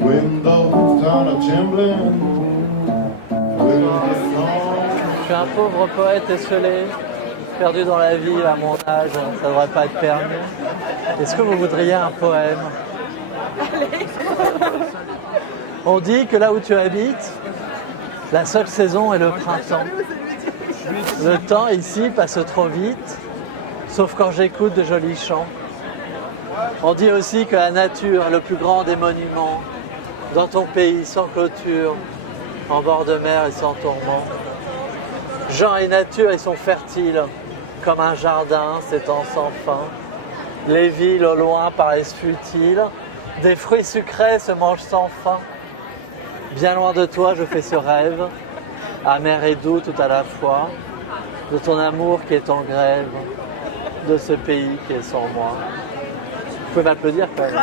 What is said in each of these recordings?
Windows down a trembling. Je suis un pauvre poète esselé, perdu dans la vie à mon âge, ça devrait pas être permis. Est-ce que vous voudriez un poème? On dit que là où tu habites, la seule saison est le printemps. Le temps ici passe trop vite, sauf quand j'écoute de jolis chants. On dit aussi que la nature est le plus grand des monuments, dans ton pays sans clôture, en bord de mer et sans tourment. Gens et nature y sont fertiles, comme un jardin s'étend sans fin. Les villes au loin paraissent futiles, des fruits sucrés se mangent sans fin. Bien loin de toi, je fais ce rêve, amer et doux tout à la fois, de ton amour qui est en grève, de ce pays qui est sans moi. Vous pouvez m'applaudir quand même.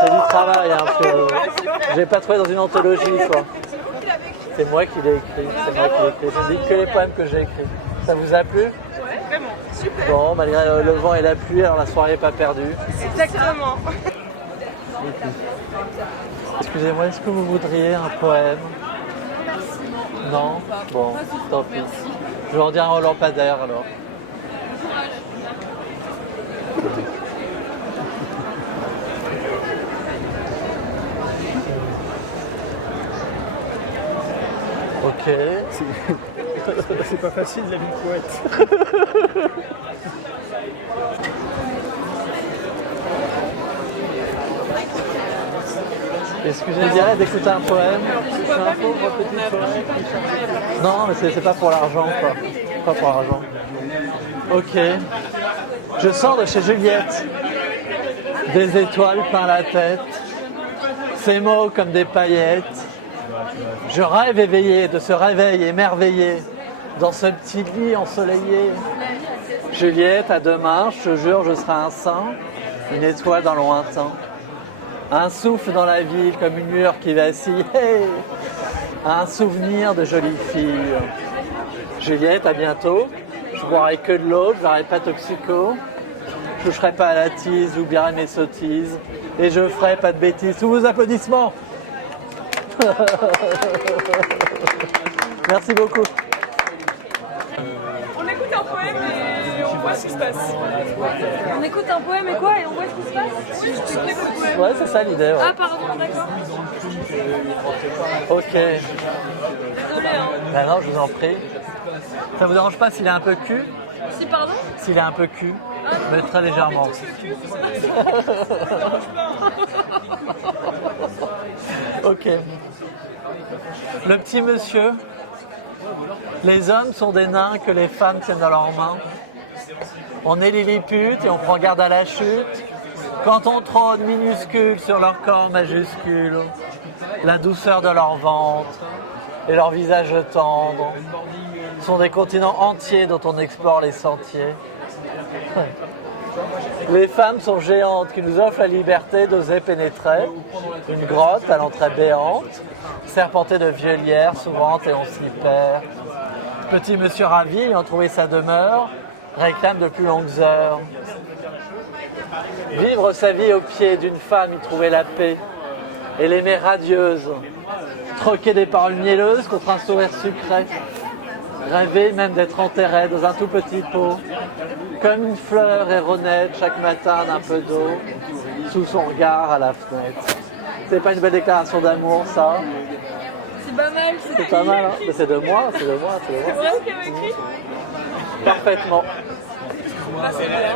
C'est du travail, hein, parce que je n'ai pas trouvé dans une anthologie, quoi. C'est moi qui l'ai écrit, c'est moi qui l'ai écrit. Je ne dis que les poèmes que j'ai écrits. Ça vous a plu? Ouais, vraiment, super. Bon, malgré le vent et la pluie, alors la soirée n'est pas perdue. Exactement. Excusez-moi, est-ce que vous voudriez un poème? Non? Bon, tant pis. Je vais en dire un au lampadaire alors. Ok. C'est pas facile la vie de poète. Est-ce que je dirais d'écouter un poème? Je suis un pauvre petit poète. Non, mais c'est pas pour l'argent, quoi. Pas pour l'argent. Ok. Je sors de chez Juliette. Des étoiles plein la tête. Ces mots comme des paillettes. Je rêve éveillé de ce réveil émerveillé dans ce petit lit ensoleillé. Juliette, à demain, je te jure, je serai un saint, une étoile dans le lointain. Un souffle dans la ville comme une mûre qui vacille. Hey, un souvenir de jolie fille. Juliette, à bientôt. Je boirai que de l'eau, je n'aurai pas toxico. Je toucherai pas à la tise, j'oublierai mes sottises. Et je ferai pas de bêtises. Sous vos applaudissements. Merci beaucoup. On écoute un poème et on voit ce qui se passe. On écoute un poème et quoi? Et on voit ce qui se passe? Oui, je t'écoute le poème. Ouais, c'est ça l'idée. Ouais. Ah pardon, d'accord. Ok. Désolée hein. Ben non, je vous en prie. Ça vous dérange pas s'il est un peu cul? Si pardon? S'il est un peu cul, mais très légèrement. Ok. Le petit monsieur. Les hommes sont des nains que les femmes tiennent dans leurs mains. On est lilliput et on prend garde à la chute. Quand on trône minuscule sur leur corps majuscule, la douceur de leur ventre et leur visage tendre sont des continents entiers dont on explore les sentiers. Les femmes sont géantes qui nous offrent la liberté d'oser pénétrer une grotte à l'entrée béante, serpentée de vieillières s'ouvrant et on s'y perd. Petit monsieur ravi, ayant trouvé sa demeure, réclame de plus longues heures. Vivre sa vie au pied d'une femme, y trouver la paix et l'aimer radieuse. Troquer des paroles mielleuses contre un sourire sucré. Rêver même d'être enterré dans un tout petit pot, comme une fleur et renaître chaque matin d'un peu d'eau, sous son regard à la fenêtre. C'est pas une belle déclaration d'amour, ça? C'est pas mal, C'est pas mal, hein? Mais c'est de moi, c'est de moi, c'est de moi. C'est vrai qu'il y avait écrit. Parfaitement.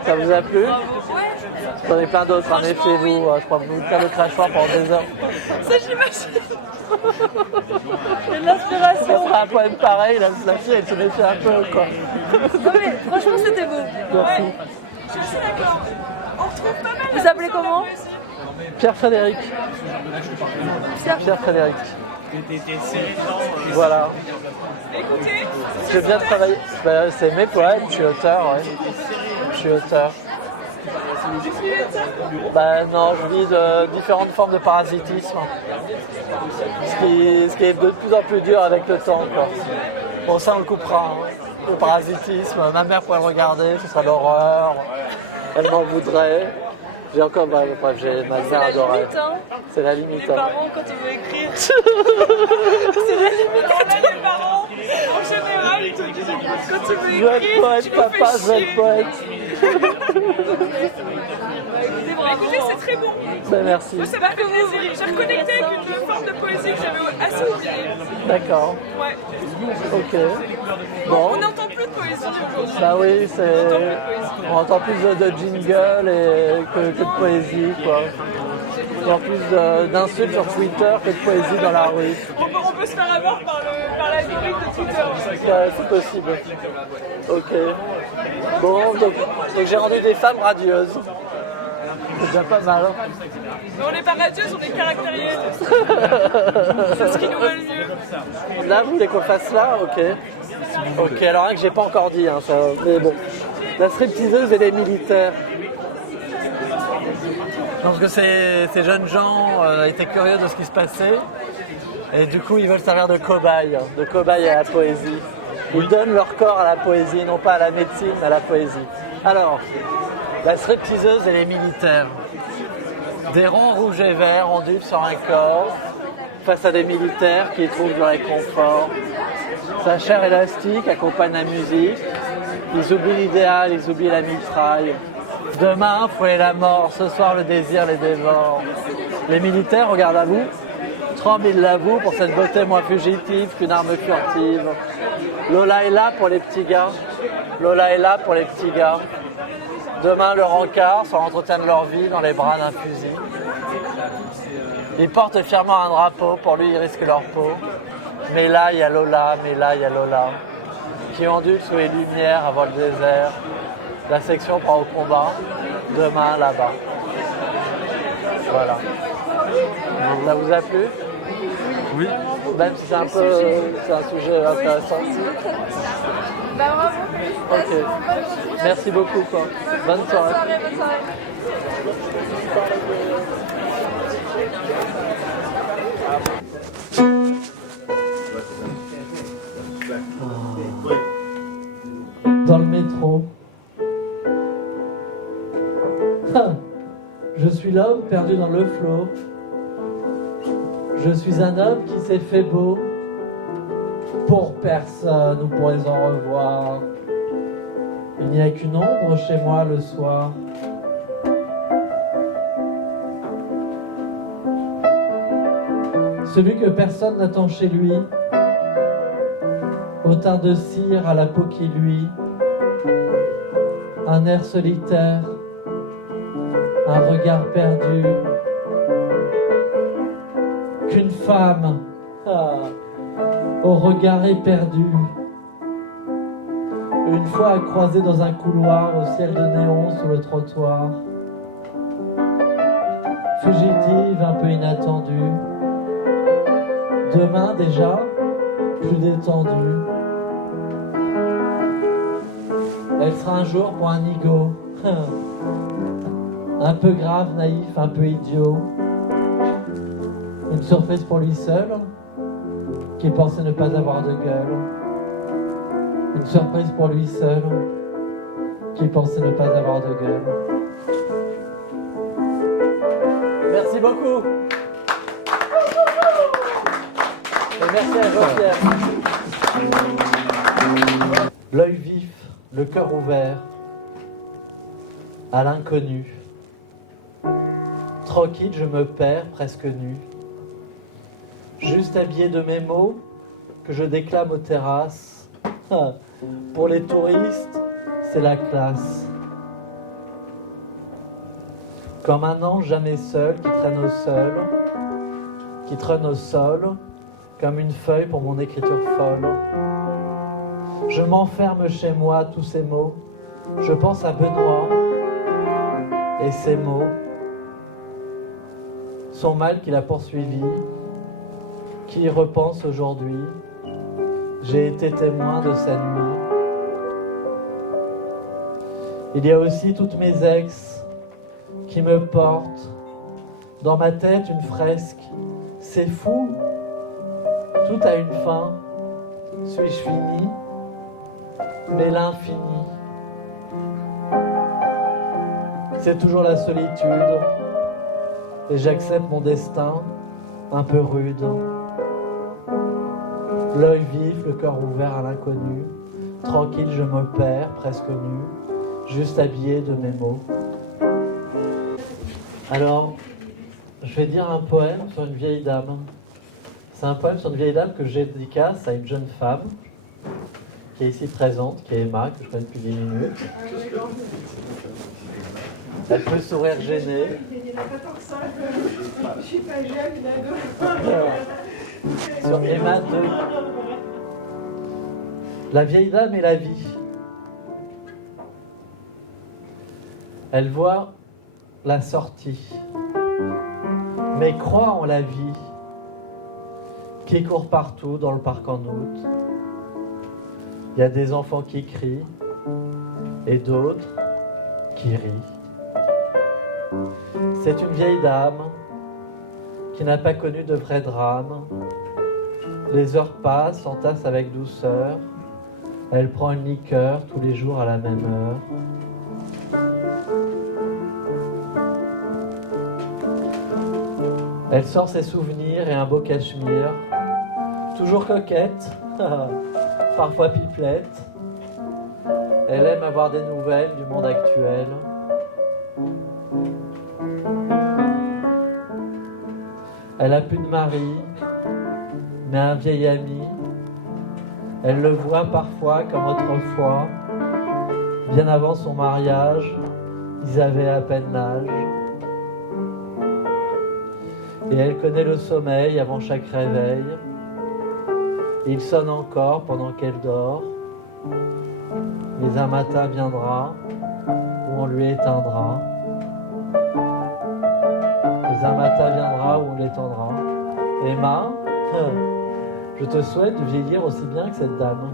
Ça vous a plu? J'en ai plein d'autres, hein, méfiez-vous. Je crois que vous faire le crachoir pendant 2 heures. Ça, j'imagine. Il y a de l'inspiration. Ça sera un poème pareil, la fille elle se méfie un peu, quoi. Non mais franchement c'était beau. Merci. Je suis d'accord. On retrouve pas mal. Vous appelez comment? Pierre-Frédéric. Pierre-Frédéric. Voilà. Écoutez, J'ai bien travaillé. Ben, c'est mes poèmes, je suis auteur, ouais. Je suis auteur. Ben non, je vis de différentes formes de parasitisme. Ce qui est de plus en plus dur avec le temps, quoi. Bon, ça on le coupera. Hein. Le parasitisme, ma mère pourrait le regarder, ce sera l'horreur. Elle m'en voudrait. J'ai encore, bref, j'ai ma mère adorait. Hein. C'est la limite. Les Hein. parents, quand on veut écrire, c'est la limite quand les parents, en général, ils te disent quand tu veux Je veux être écrire, poète, tu nous papa, fais je veux être chier. poète. Bah, écoutez, c'est très bon. Ben, merci. Moi, ça m'a fait plaisir. J'ai reconnecté avec une forme de poésie que j'avais assez oubliée. D'accord. Ouais. Ok. Bon. On n'entend plus de poésie aujourd'hui. Bah oui, on entend plus de jingle que de poésie, quoi. On entend plus d'insultes sur Twitter que de poésie dans la rue. On peut se faire avoir par l'algorithme de Twitter. C'est possible. Ok. Bon, donc j'ai rendu des femmes radieuses. C'est déjà pas mal. Mais on n'est pas radieuse, on est caractérielle. C'est ce qui nous va le mieux. Là, vous voulez qu'on le fasse là? Ok. Ok, alors un que j'ai pas encore dit, hein, ça, mais bon. La stripteaseuse et les militaires. Parce que ces jeunes gens étaient curieux de ce qui se passait. Et du coup, ils veulent servir de cobayes à la poésie. Ils donnent leur corps à la poésie, non pas à la médecine, mais à la poésie. Alors, la stripteaseuse et les militaires. Des ronds rouges et verts ondulent sur un corps face à des militaires qui y trouvent du réconfort. Sa chair élastique accompagne la musique. Ils oublient l'idéal, ils oublient la mitraille. Demain, fouet la mort, ce soir le désir les dévore. Les militaires regardent à vous, tremblent, ils l'avouent pour cette beauté moins fugitive qu'une arme furtive. Lola est là pour les petits gars, Lola est là pour les petits gars. Demain, le rencard sur l'entretien de leur vie dans les bras d'un fusil. Ils portent fièrement un drapeau, pour lui ils risquent leur peau. Mais là, il y a Lola, mais là, il y a Lola, qui ondule sous les lumières avant le désert. La section part au combat, demain, là-bas. Voilà. Ça vous a plu? Oui. Même si c'est un peu, c'est un sujet intéressant. Bah bravo, Ok. félicitations, bonne journée. Merci beaucoup, quoi. Bonne soirée. Bonne soirée. Dans le métro. Je suis l'homme perdu dans le flot. Je suis un homme qui s'est fait beau pour personne ou pour les en revoir. Il n'y a qu'une ombre chez moi le soir. Celui que personne n'attend chez lui, au teint de cire à la peau qui luit, un air solitaire, un regard perdu, qu'une femme au regard éperdu, une fois croisée dans un couloir au ciel de néon sous le trottoir, fugitive un peu inattendue, demain déjà plus détendue. Elle sera un jour pour un nigo, un peu grave, naïf, un peu idiot. Une surprise pour lui seul, qui pensait ne pas avoir de gueule. Une surprise pour lui seul, qui pensait ne pas avoir de gueule. Merci beaucoup. Et merci à Jean-Pierre. L'œil vif, le cœur ouvert à l'inconnu. Tranquille, je me perds, presque nu. Juste habillé de mes mots que je déclame aux terrasses. Pour les touristes, c'est la classe. Comme un ange jamais seul qui traîne au sol, qui trône au sol, comme une feuille pour mon écriture folle. Je m'enferme chez moi, tous ces mots. Je pense à Benoît et ces mots. Son mal qui l'a poursuivi, qui y repense aujourd'hui. J'ai été témoin de sa nuit. Il y a aussi toutes mes ex qui me portent. Dans ma tête, une fresque. C'est fou. Tout a une fin. Suis-je fini? Mais l'infini. C'est toujours la solitude. Et j'accepte mon destin un peu rude. L'œil vif, le cœur ouvert à l'inconnu. Tranquille, je me perds, presque nu, juste habillé de mes mots. Alors, je vais dire un poème sur une vieille dame. C'est un poème sur une vieille dame que j'ai dédicace à une jeune femme qui est ici présente, qui est Emma, que je connais depuis 10 minutes. Elle peut sourire gênée. Il n'y en a pas tant que ça. Je suis pas jeune, Sur Emma 2. La vieille dame et la vie. Elle voit la sortie, mais croit en la vie qui court partout dans le parc en août. Il y a des enfants qui crient et d'autres qui rient. C'est une vieille dame qui n'a pas connu de vrai drame. Les heures passent, s'entassent avec douceur. Elle prend une liqueur tous les jours à la même heure. Elle sort ses souvenirs et un beau cachemire, toujours coquette, parfois pipelette. Elle aime avoir des nouvelles du monde actuel. Elle a plus de mari, mais un vieil ami. Elle le voit parfois comme autrefois. Bien avant son mariage, ils avaient à peine l'âge. Et elle connaît le sommeil avant chaque réveil. Il sonne encore pendant qu'elle dort. Mais un matin viendra où on lui éteindra. Mais un matin viendra où on l'éteindra. Emma, je te souhaite de vieillir aussi bien que cette dame.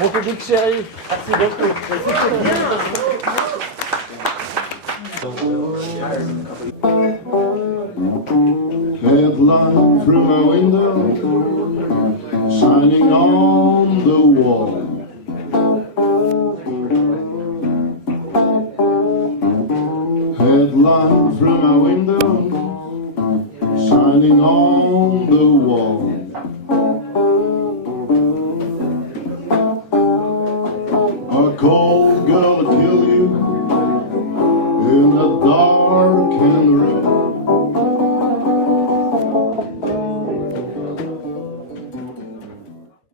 Mon public chéri, merci beaucoup. Headlight through my window, shining on the wall.